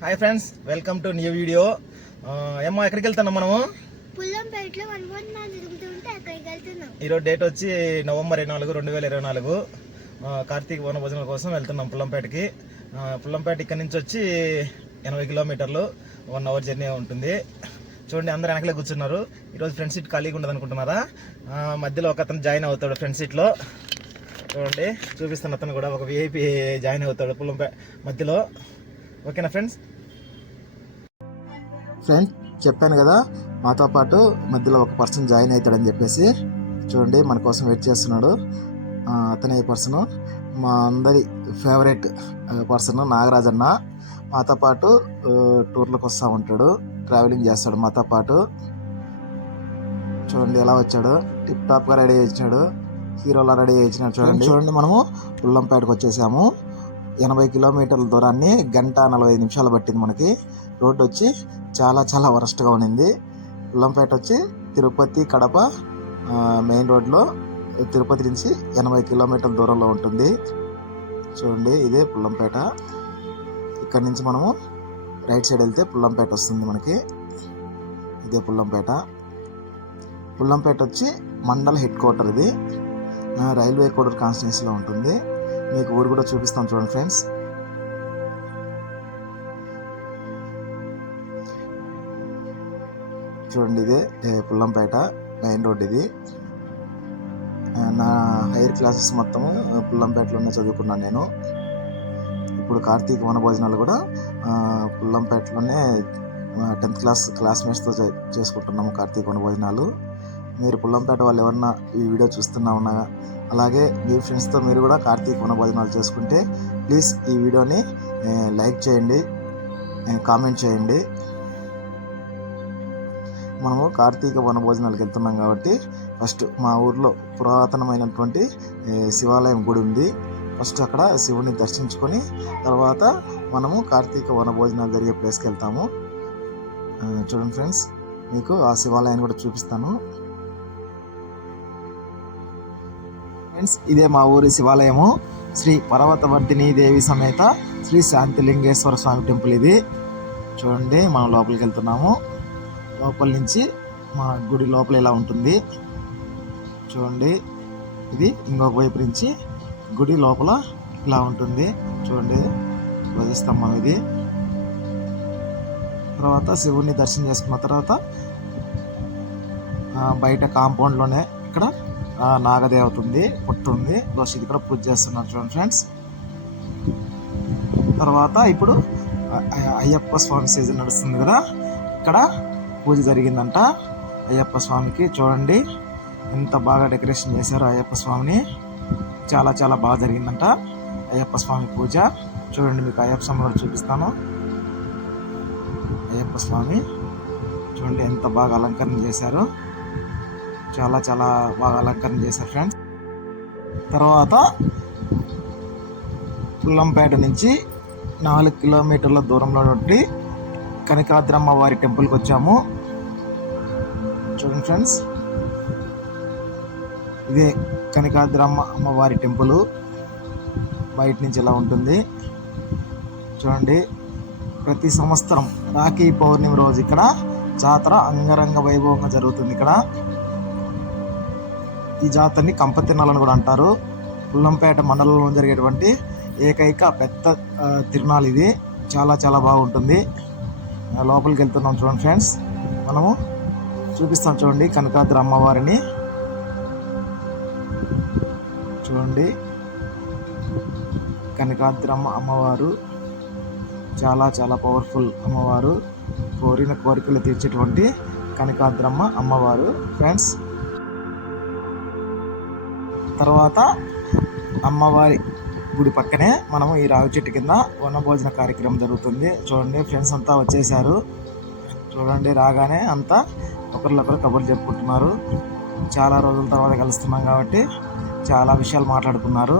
Hi friends, welcome to new video. ఏమో ఎక్కడికి వెళ్తున్నాం మనము? పుల్లంపేటలో వనభోజనాలు జరుగుతుంటే అక్కడికి వెళ్తున్నాం. ఈరోజు డేట్ వచ్చి నవంబర్ 24, 2024. కార్తీక వనభోజనాల కోసం వెళ్తున్నాం పుల్లంపేటకి. పుల్లంపేట ఇక్కడ నుంచి వచ్చి 80 కిలోమీటర్లు, 1 అవర్ జర్నీ ఉంటుంది. చూడండి, అందరు వెనకలే కూర్చున్నారు. ఈరోజు ఫ్రంట్ సీట్ ఖాళీగా ఉండదు అనుకుంటున్నారా? మధ్యలో ఒక అతను జాయిన్ అవుతాడు ఫ్రంట్ సీట్లో. చూడండి, చూపిస్తున్న అతను కూడా ఒక విఐపి జాయిన్ అవుతాడు పుల్లంపేట మధ్యలో. ఓకేనా ఫ్రెండ్స్? చెప్పాను కదా, మాతో పాటు మధ్యలో ఒక పర్సన్ జాయిన్ అవుతాడని చెప్పేసి. చూడండి, మన కోసం వెయిట్ చేస్తున్నాడు. అతనే పర్సన్, మా అందరి ఫేవరెట్ పర్సన్ నాగరాజ్ అన్న. మాతో పాటు టూర్లకు వస్తూ ఉంటాడు, ట్రావెలింగ్ చేస్తాడు మాతో పాటు. చూడండి ఎలా వచ్చాడు, టిప్ టాప్గా రెడీ చేయించాడు, హీరోలా రెడీ చేయించినాడు. చూడండి మనము పుల్లంపేటకు వచ్చేసాము. 80 కిలోమీటర్ల దూరాన్ని 1:45 నిమిషాలు పట్టింది మనకి. రోడ్డు వచ్చి చాలా వరస్ట్గా ఉన్నింది. పుల్లంపేట వచ్చి తిరుపతి కడప మెయిన్ రోడ్లో తిరుపతి నుంచి 80 కిలోమీటర్ల దూరంలో ఉంటుంది. చూడండి, ఇదే పుల్లంపేట. ఇక్కడ నుంచి మనము రైట్ సైడ్ వెళ్తే పుల్లంపేట వస్తుంది మనకి. ఇదే పుల్లంపేట. పుల్లంపేట వచ్చి మండల హెడ్ క్వార్టర్. ఇది రైల్వే కోడూరు కాన్స్టిట్యున్సీలో ఉంటుంది. మీకు ఊరు కూడా చూపిస్తాను చూడండి ఫ్రెండ్స్. చూడండి, ఇదే పుల్లంపేట మెయిన్ రోడ్. ఇది నా హైయర్ క్లాసెస్ మొత్తము పుల్లంపేటలోనే చదువుకున్నాను నేను. ఇప్పుడు కార్తీక వనభోజనాలు కూడా పుల్లంపేటలోనే 10th క్లాస్ క్లాస్మేట్స్తో చేసుకుంటున్నాము కార్తీక వనభోజనాలు. మీరు పుల్లంపేట వాళ్ళు ఎవరన్నా ఈ వీడియో చూస్తున్నా ఉన్నా, అలాగే మీ ఫ్రెండ్స్తో మీరు కూడా కార్తీక వనభోజనాలు చేసుకుంటే ప్లీజ్ ఈ వీడియోని లైక్ చేయండి, కామెంట్ చేయండి. మనము కార్తీక వనభోజనాలకు వెళ్తున్నాం కాబట్టి ఫస్ట్ మా ఊర్లో పురాతనమైనటువంటి శివాలయం గుడి ఉంది. ఫస్ట్ అక్కడ శివుని దర్శించుకొని తర్వాత మనము కార్తీక వనభోజనాలు జరిగే ప్లేస్కి వెళ్తాము. చూడండి ఫ్రెండ్స్, మీకు ఆ శివాలయాన్ని కూడా చూపిస్తాను. ఫ్రెండ్స్, ఇదే మా ఊరి శివాలయము. శ్రీ పర్వతవర్ధిని దేవి సమేత శ్రీ శాంతిలింగేశ్వర స్వామి టెంపుల్ ఇది. చూడండి, మనం లోపలికి వెళ్తున్నాము. లోపల నుంచి మా గుడి లోపల ఇలా ఉంటుంది. చూడండి, ఇది ఇంకొక వైపు నుంచి గుడి లోపల ఇలా ఉంటుంది. చూడండి, ధ్వజస్తంభం ఇది. తర్వాత శివుని దర్శనం చేసుకున్న తర్వాత బయట కాంపౌండ్లోనే ఇక్కడ నాగదేవత ఉంది, పుట్టు ఉంది. ఇది కూడా పూజ చేస్తున్నారు చూడండి ఫ్రెండ్స్. తర్వాత ఇప్పుడు అయ్యప్ప స్వామి సీజన్ నడుస్తుంది కదా, ఇక్కడ పూజ జరిగిందంట అయ్యప్ప స్వామికి. చూడండి ఎంత బాగా డెకరేషన్ చేశారు అయ్యప్ప స్వామిని. చాలా బాగా జరిగిందంట అయ్యప్ప స్వామి పూజ. చూడండి, మీకు అయ్యప్ప స్వామి కూడా చూపిస్తాను. అయ్యప్ప స్వామి చూడండి ఎంత బాగా అలంకరణ చేశారు. చాలా బాగా అలంకరణ చేశారు ఫ్రెండ్స్. తర్వాత పుల్లంపేట నుంచి 4 కిలోమీటర్ల దూరంలో నుండి కనకాద్రమ్మ వారి టెంపుల్కి వచ్చాము. చూడండి ఫ్రెండ్స్, ఇదే కనకాద్రమ్మ అమ్మవారి టెంపుల్. బయట నుంచి ఇలా ఉంటుంది. చూడండి, ప్రతి సంవత్సరం రాఖీ పౌర్ణమి రోజు ఇక్కడ జాతర అంగరంగ వైభవంగా జరుగుతుంది. ఇక్కడ ఈ జాతరని కంపతిరునాళ్ళని కూడా అంటారు. పుల్లంపేట మండలంలో జరిగేటువంటి ఏకైక పెద్ద తిరునాళ్ళు ఇది. చాలా బాగుంటుంది. లోపలికి వెళ్తున్నాం చూడండి ఫ్రెండ్స్. మనము చూపిస్తాం చూడండి కనకాద్రి అమ్మవారిని. చూడండి, కనకాద్రమ్మ అమ్మవారు చాలా పవర్ఫుల్ అమ్మవారు. కోరిన కోరికలు తీర్చేటువంటి కనకాద్రమ్మ అమ్మవారు ఫ్రెండ్స్. తర్వాత అమ్మవారి గుడి పక్కనే మనము ఈ రావి చెట్టు కింద వనభోజన కార్యక్రమం జరుగుతుంది. చూడండి, ఫ్రెండ్స్ అంతా వచ్చేసారు. చూడండి, రాగానే అంతా ఒకరికొకరు కబుర్లు చెప్పుకుంటున్నారు. చాలా రోజుల తర్వాత కలుస్తున్నాం కాబట్టి చాలా విషయాలు మాట్లాడుకున్నారు.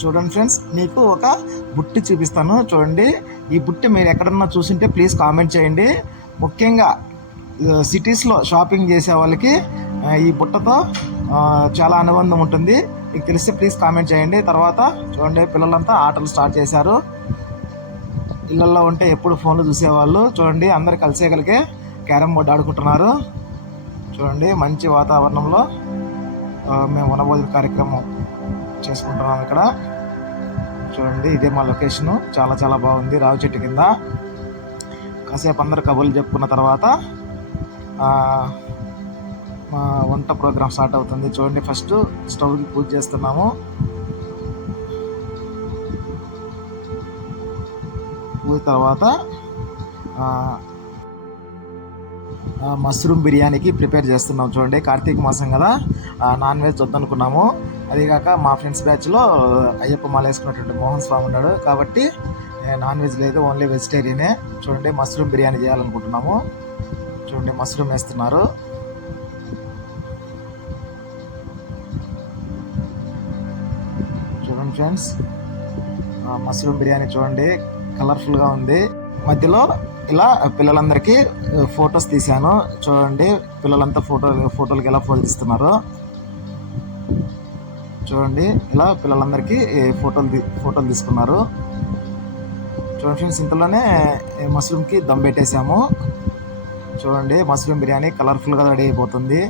చూడండి ఫ్రెండ్స్, మీకు ఒక బుట్టి చూపిస్తాను. చూడండి, ఈ బుట్టి మీరు ఎక్కడన్నా చూసింటే ప్లీజ్ కామెంట్ చేయండి. ముఖ్యంగా సిటీస్లో షాపింగ్ చేసే వాళ్ళకి ఈ బుట్టతో చాలా అనుబంధం ఉంటుంది. మీకు తెలిస్తే ప్లీజ్ కామెంట్ చేయండి. తర్వాత చూడండి, పిల్లలంతా ఆటలు స్టార్ట్ చేశారు. ఇళ్ళల్లో ఉంటే ఎప్పుడు ఫోన్లు చూసేవాళ్ళు. చూడండి అందరు కలిగే క్యారమ్ బోర్డు ఆడుకుంటున్నారు. చూడండి మంచి వాతావరణంలో మేము వనభోజన కార్యక్రమం చేసుకుంటున్నాం ఇక్కడ. చూడండి ఇదే మా లొకేషను. చాలా చాలా బాగుంది. రావి చెట్టు కింద కాసేపు అందరు కబుర్లు చెప్పుకున్న తర్వాత మా వంట ప్రోగ్రామ్ స్టార్ట్ అవుతుంది. చూడండి ఫస్ట్ స్టవ్కి పూజ చేస్తున్నాము. పూజ తర్వాత మష్రూమ్ బిర్యానీకి ప్రిపేర్ చేస్తున్నాం. చూడండి కార్తీక మాసం కదా, నాన్ వెజ్ వద్దనుకున్నాము. అదిగాక మా ఫ్రెండ్స్ బ్యాచ్లో అయ్యప్ప మాల వేసుకున్నటువంటి మోహన్ స్వామి ఉన్నాడు కాబట్టి నాన్ వెజ్ లేదు, ఓన్లీ వెజిటేరియనే. చూడండి మష్రూమ్ బిర్యానీ చేయాలనుకుంటున్నాము. చూడండి మష్రూమ్ వేస్తున్నారు. చూడండి ఫ్రెండ్స్ మష్రూమ్ బిర్యానీ చూడండి కలర్ఫుల్గా ఉంది. మధ్యలో ఇలా పిల్లలందరికీ ఫొటోస్ తీశాను. చూడండి పిల్లలంతా ఫోటోలకి ఎలా ఫోజు ఇస్తున్నారు. చూడండి ఇలా పిల్లలందరికీ ఫోటోలు తీసుకున్నారు. చూడండి ఫ్రెండ్స్ ఇంతలోనే మష్రూమ్కి దమ్ పెట్టేశాము. చూడండి మష్రూమ్ బిర్యానీ కలర్ఫుల్గా రెడీ అయిపోతుంది.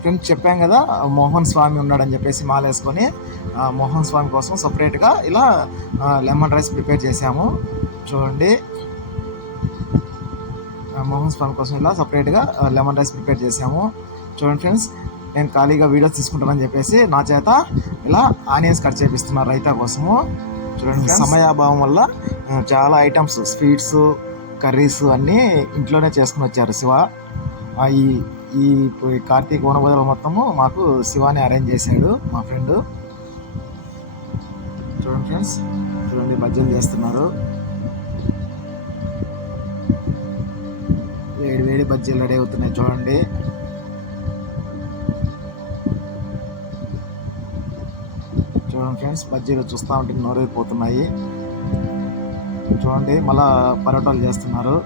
ఫ్రెండ్స్ చెప్పాం కదా మోహన్ స్వామి ఉన్నాడని చెప్పేసి మాల వేసుకొని మోహన్ స్వామి కోసం సపరేట్గా ఇలా లెమన్ రైస్ ప్రిపేర్ చేశాము. చూడండి మోహన్ స్వామి కోసం ఇలా సపరేట్గా లెమన్ రైస్ ప్రిపేర్ చేశాము. చూడండి ఫ్రెండ్స్ నేను ఖాళీగా వీడియోస్ తీసుకుంటానని చెప్పేసి నా చేత ఇలా ఆనియన్స్ కట్ చేపిస్తున్నారు రైతా కోసము. చూడండి సమయాభావం వల్ల చాలా ఐటమ్స్ స్వీట్స్ కర్రీస్ అన్నీ ఇంట్లోనే చేసుకుని వచ్చారు శివ. ఈ కార్తీక వనభోజనాలు మొత్తము మాకు శివాని అరేంజ్ చేశాడు మా ఫ్రెండ్. చూడండి ఫ్రెండ్స్ చూడండి బజ్జీలు చేస్తున్నారు. వేడి బజ్జీలు రెడీ అవుతున్నాయి. చూడండి ఫ్రెండ్స్ బజ్జీలు చూస్తూ ఉంటే నోరైపోతున్నాయి. చూడండి మళ్ళా పరోటాలు చేస్తున్నారు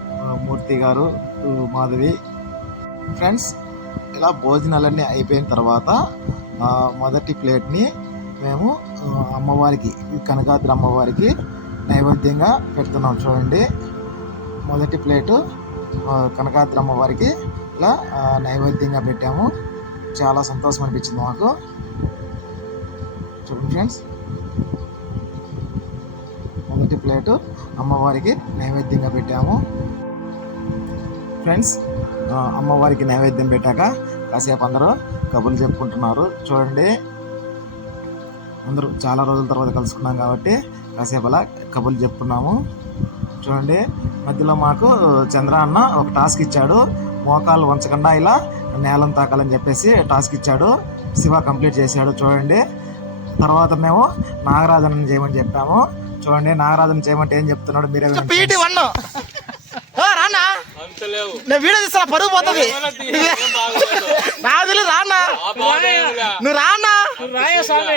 మూర్తి గారు, మాధవి. ఫ్రెండ్స్ ఇలా భోజనాలన్నీ అయిపోయిన తర్వాత మొదటి ప్లేట్ని మేము అమ్మవారికి కనకాద్రి అమ్మవారికి నైవేద్యంగా పెడుతున్నాం. చూడండి మొదటి ప్లేటు కనకాద్రి అమ్మవారికి ఇలా నైవేద్యంగా పెట్టాము. చాలా సంతోషం అనిపించింది మాకు. చూడండి ఫ్రెండ్స్ మొదటి ప్లేటు అమ్మవారికి నైవేద్యంగా పెట్టాము. ఫ్రెండ్స్ అమ్మవారికి నైవేద్యం పెట్టాక కాసేపు అందరూ కబుర్లు చెప్పుకుంటున్నారు. చూడండి అందరూ చాలా రోజుల తర్వాత కలుసుకున్నాం కాబట్టి కాసేపు అలా కబుర్లు చెప్పుకున్నాము. చూడండి మధ్యలో మాకు చంద్ర అన్న ఒక టాస్క్ ఇచ్చాడు. మోకాలు వంచకుండా ఇలా నేలం తాకాలని చెప్పేసి టాస్క్ ఇచ్చాడు. శివ కంప్లీట్ చేశాడు. చూడండి తర్వాత మేము నాగరాజన్ చేయమని చెప్పాము. చూడండి నాగరాజన్ చేయమంటే ఏం చెప్తున్నాడు మీరే వీడియో తీస్తా పరుగు పోతుంది. నాకు రానా నువ్వు రానా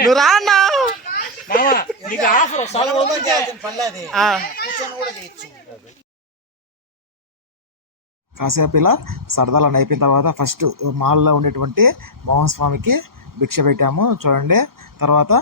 నువ్వు రానా కాసేపు ఇలా సరదాలను అయిపోయిన తర్వాత ఫస్ట్ మాల్లో ఉండేటువంటి మోహన్ స్వామికి భిక్ష పెట్టాము. చూడండి తర్వాత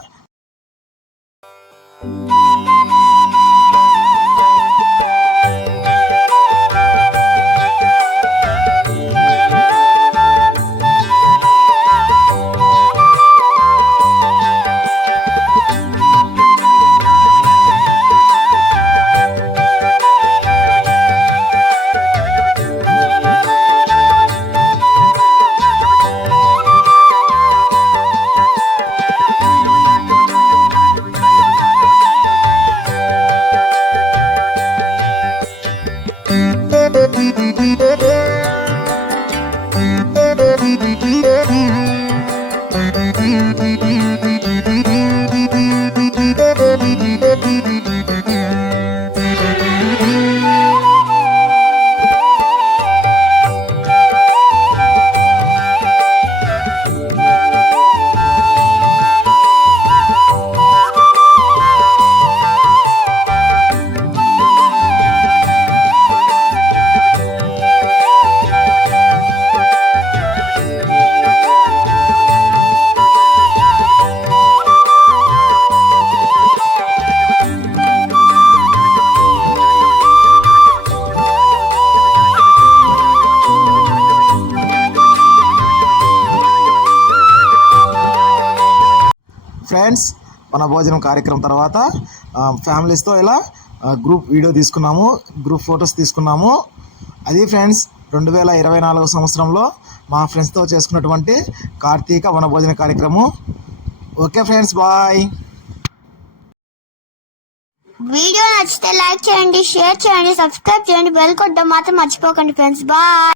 ఫ్రెండ్స్ మన భోజనం కార్యక్రమం తర్వాత ఫ్యామిలీస్తో ఇలా గ్రూప్ వీడియో తీసుకున్నాము, గ్రూప్ ఫొటోస్ తీసుకున్నాము. అది ఫ్రెండ్స్ 2024 సంవత్సరంలో మా ఫ్రెండ్స్తో చేసుకున్నటువంటి కార్తీక వనభోజన కార్యక్రమం. Okay friends, bye. వీడియో నచ్చితే లైక్ చేయండి, షేర్ చేయండి, సబ్స్క్రైబ్ చేయండి, బెల్ కొట్టడం మాత్రం మర్చిపోకండి ఫ్రెండ్స్. బాయ్.